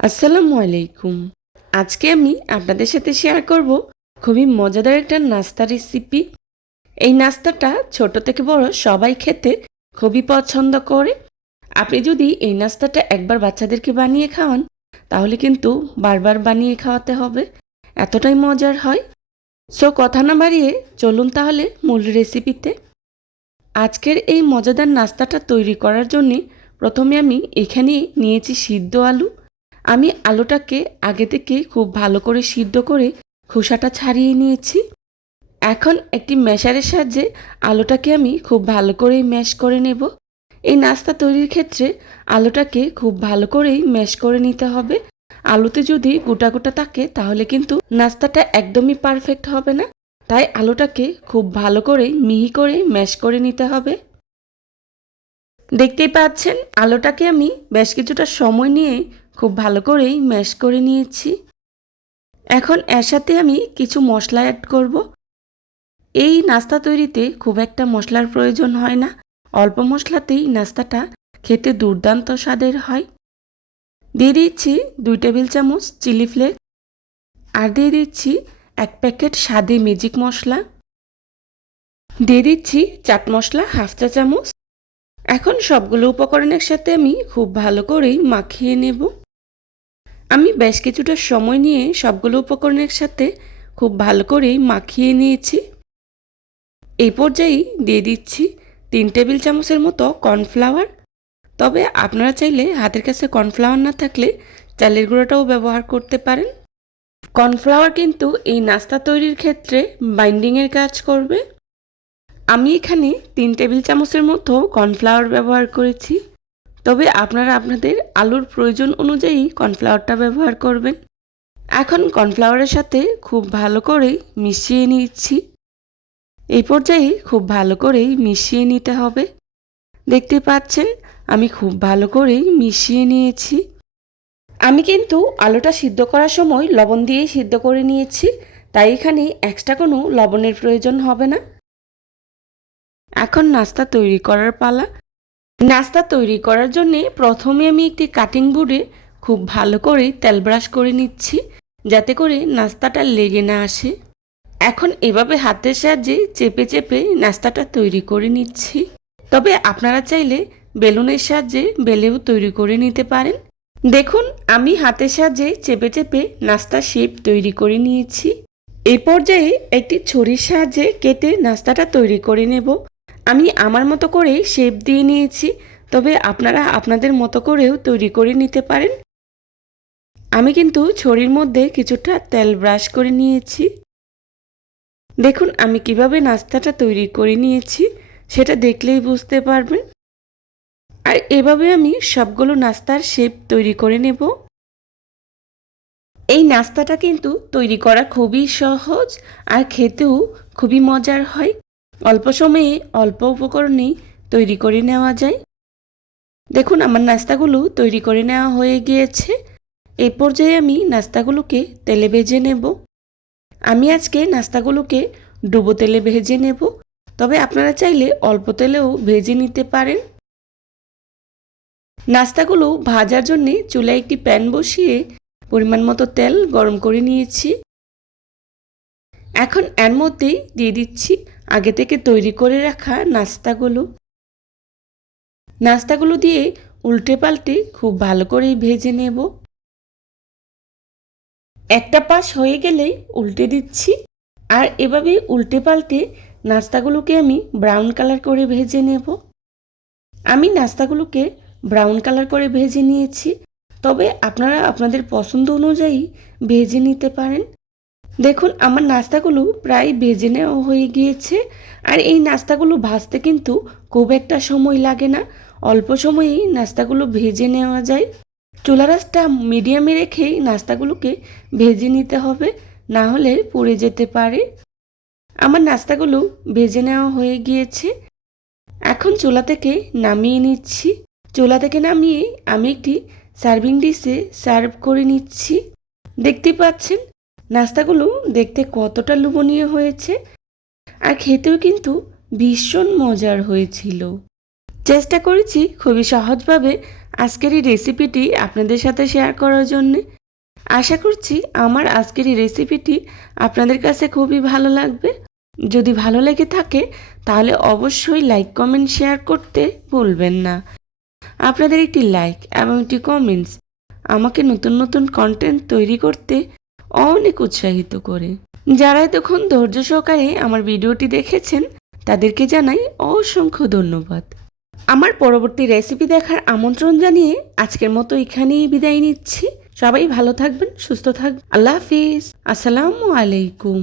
আসসালামু আলাইকুম। আজকে আমি আপনাদের সাথে শেয়ার করব খুবই মজাদার একটা নাস্তা রেসিপি। এই নাস্তাটা ছোট থেকে বড় সবাই খেতে খুবই পছন্দ করে। আপনি যদি এই নাস্তাটা একবার বাচ্চাদেরকে বানিয়ে খাওয়ান, তাহলে কিন্তু বারবার বানিয়ে খাওয়াতে হবে। এতটাই মজার হয়। সো কথা না বাড়িয়ে চলুন তাহলে মূল রেসিপিতে। আজকের এই মজাদার নাস্তাটা তৈরি করার জন্যে প্রথমে আমি এখানে নিয়েছি সিদ্ধ আলু। আমি আলুটাকে আগে থেকে খুব ভালো করে সিদ্ধ করে খোসাটা ছাড়িয়ে নিয়েছি। এখন একটি ম্যাশারের সাহায্যে আলুটাকে আমি খুব ভালো করেই ম্যাশ করে নেব। এই নাস্তা তৈরির ক্ষেত্রে আলুটাকে খুব ভালো করেই ম্যাশ করে নিতে হবে। আলুতে যদি গোটা গোটা থাকে তাহলে কিন্তু নাস্তাটা একদমই পারফেক্ট হবে না। তাই আলুটাকে খুব ভালো করে মিহি করে ম্যাশ করে নিতে হবে। দেখতেই পাচ্ছেন আলুটাকে আমি বেশ কিছুটা সময় নিয়ে খুব ভালো করেই ম্যাশ করে নিয়েছি। এখন এর সাথে আমি কিছু মশলা অ্যাড করব। এই নাস্তা তৈরিতে খুব একটা মশলার প্রয়োজন হয় না। অল্প মশলাতেই নাস্তাটা খেতে দুর্দান্ত স্বাদের হয়। দিয়ে দিচ্ছি 2 টেবিল চামচ চিলি ফ্লেক্স, আর দিয়ে দিচ্ছি 1 প্যাকেট স্বাদে ম্যাজিক মশলা, দিয়ে দিচ্ছি চাট মশলা 1/2 চা চামচ। এখন সবগুলো উপকরণ একসাথে আমি খুব ভালো করেই মাখিয়ে নেব। আমি বেশ কিছুটা সময় নিয়ে সবগুলো উপকরণের সাথে খুব ভালো করেই মাখিয়ে নিয়েছি। এই পর্যায়েই দিয়ে দিচ্ছি 3 টেবিল চামচের মতো কর্নফ্লাওয়ার। তবে আপনারা চাইলে হাতের কাছে কর্নফ্লাওয়ার না থাকলে চালের গুঁড়োটাও ব্যবহার করতে পারেন। কর্নফ্লাওয়ার কিন্তু এই নাস্তা তৈরির ক্ষেত্রে বাইন্ডিংয়ের কাজ করবে। আমি এখানে 3 টেবিল চামচের মতো কর্নফ্লাওয়ার ব্যবহার করেছি। তবে আপনারা আপনাদের আলুর প্রয়োজন অনুযায়ী কর্নফ্লাওয়ারটা ব্যবহার করবেন। এখন কর্নফ্লাওয়ারের সাথে খুব ভালো করে মিশিয়ে নিচ্ছি। এই পর্যায়ে খুব ভালো করেই মিশিয়ে নিতে হবে। দেখতে পাচ্ছেন আমি খুব ভালো করেই মিশিয়ে নিয়েছি। আমি কিন্তু আলুটা সিদ্ধ করার সময় লবণ দিয়েই সিদ্ধ করে নিয়েছি, তাই এখানে এক্সট্রা কোনো লবণের প্রয়োজন হবে না। এখন নাস্তা তৈরি করার পালা। নাস্তা তৈরি করার জন্য প্রথমে আমি একটি কাটিং বোর্ডে খুব ভালো করে তেল ব্রাশ করে নিচ্ছি, যাতে করে নাস্তাটা লেগে না আসে। এখন এভাবে হাতের সাহায্যে চেপে চেপে নাস্তাটা তৈরি করে নিচ্ছি। তবে আপনারা চাইলে বেলুনের সাহায্যে বেলেও তৈরি করে নিতে পারেন। দেখুন আমি হাতের সাহায্যে চেপে চেপে নাস্তার শেপ তৈরি করে নিয়েছি। এই পর্যায়ে একটি ছুরির সাহায্যে কেটে নাস্তাটা তৈরি করে নেব। আমি আমার মতো করে শেপ দিয়ে নিয়েছি, তবে আপনারা আপনাদের মতো করেও তৈরি করে নিতে পারেন। আমি কিন্তু ছুরির মধ্যে কিছুটা তেল ব্রাশ করে নিয়েছি। দেখুন আমি কিভাবে নাস্তাটা তৈরি করে নিয়েছি সেটা দেখলেই বুঝতে পারবেন। আর এভাবে আমি সবগুলো নাস্তার শেপ তৈরি করে নেব। এই নাস্তাটা কিন্তু তৈরি করা খুবই সহজ আর খেতেও খুবই মজার হয়। অল্প সময়ে অল্প উপকরণেই তৈরি করে নেওয়া যায়। দেখুন আমার নাস্তাগুলো তৈরি করে নেওয়া হয়ে গিয়েছে। এই পর্যায়ে আমি নাস্তাগুলোকে তেলে ভেজে নেব। আমি আজকে নাস্তাগুলোকে ডুবো তেলে ভেজে নেব, তবে আপনারা চাইলে অল্প তেলেও ভেজে নিতে পারেন। নাস্তাগুলো ভাজার জন্য চুলায় একটি প্যান বসিয়ে পরিমাণ মতো তেল গরম করে নিয়েছি। এখন এর মধ্যেই দিয়ে দিচ্ছি আগে থেকে তৈরি করে রাখা নাস্তাগুলো দিয়ে উল্টে পাল্টে খুব ভালো করেই ভেজে নেব। একটা পাশ হয়ে গেলেই উল্টে দিচ্ছি, আর এভাবে উল্টে পাল্টে নাস্তাগুলোকে আমি ব্রাউন কালার করে ভেজে নেব। আমি নাস্তাগুলোকে ব্রাউন কালার করে ভেজে নিয়েছি, তবে আপনারা আপনাদের পছন্দ অনুযায়ী ভেজে নিতে পারেন। দেখুন আমার নাস্তাগুলো প্রায় ভেজে নেওয়া হয়ে গিয়েছে। আর এই নাস্তাগুলো ভাজতে কিন্তু খুব একটা সময় লাগে না, অল্প সময়েই নাস্তাগুলো ভেজে নেওয়া যায়। চুলার আঁচটা মিডিয়ামে রেখেই নাস্তাগুলোকে ভেজে নিতে হবে, না হলে পুড়ে যেতে পারে। আমার নাস্তাগুলো ভেজে নেওয়া হয়ে গিয়েছে। এখন চুলা থেকে নামিয়ে নিচ্ছি। চুলা থেকে নামিয়ে আমি একটি সার্ভিং ডিশে সার্ভ করে নিচ্ছি। দেখতে পাচ্ছেন নাস্তাগুলো দেখতে কতটা লোভনীয় হয়েছে, আর খেতেও কিন্তু ভীষণ মজার হয়েছিল। চেষ্টা করেছি খুবই সহজভাবে আজকের এই রেসিপিটি আপনাদের সাথে শেয়ার করার জন্যে। আশা করছি আমার আজকের এই রেসিপিটি আপনাদের কাছে খুবই ভালো লাগবে। যদি ভালো লেগে থাকে তাহলে অবশ্যই লাইক কমেন্ট শেয়ার করতে ভুলবেন না। আপনাদের একটি লাইক এবং একটি কমেন্টস আমাকে নতুন নতুন কন্টেন্ট তৈরি করতে অনেক উৎসাহিত করে। যারা এতক্ষণ ধৈর্য সহকারে আমার ভিডিওটি দেখেছেন তাদেরকে জানাই অসংখ্য ধন্যবাদ। আমার পরবর্তী রেসিপি দেখার আমন্ত্রণ জানিয়ে আজকের মতো এখানেই বিদায় নিচ্ছি। সবাই ভালো থাকবেন, সুস্থ থাকবেন। আল্লাহ হাফিজ। আসসালামু আলাইকুম।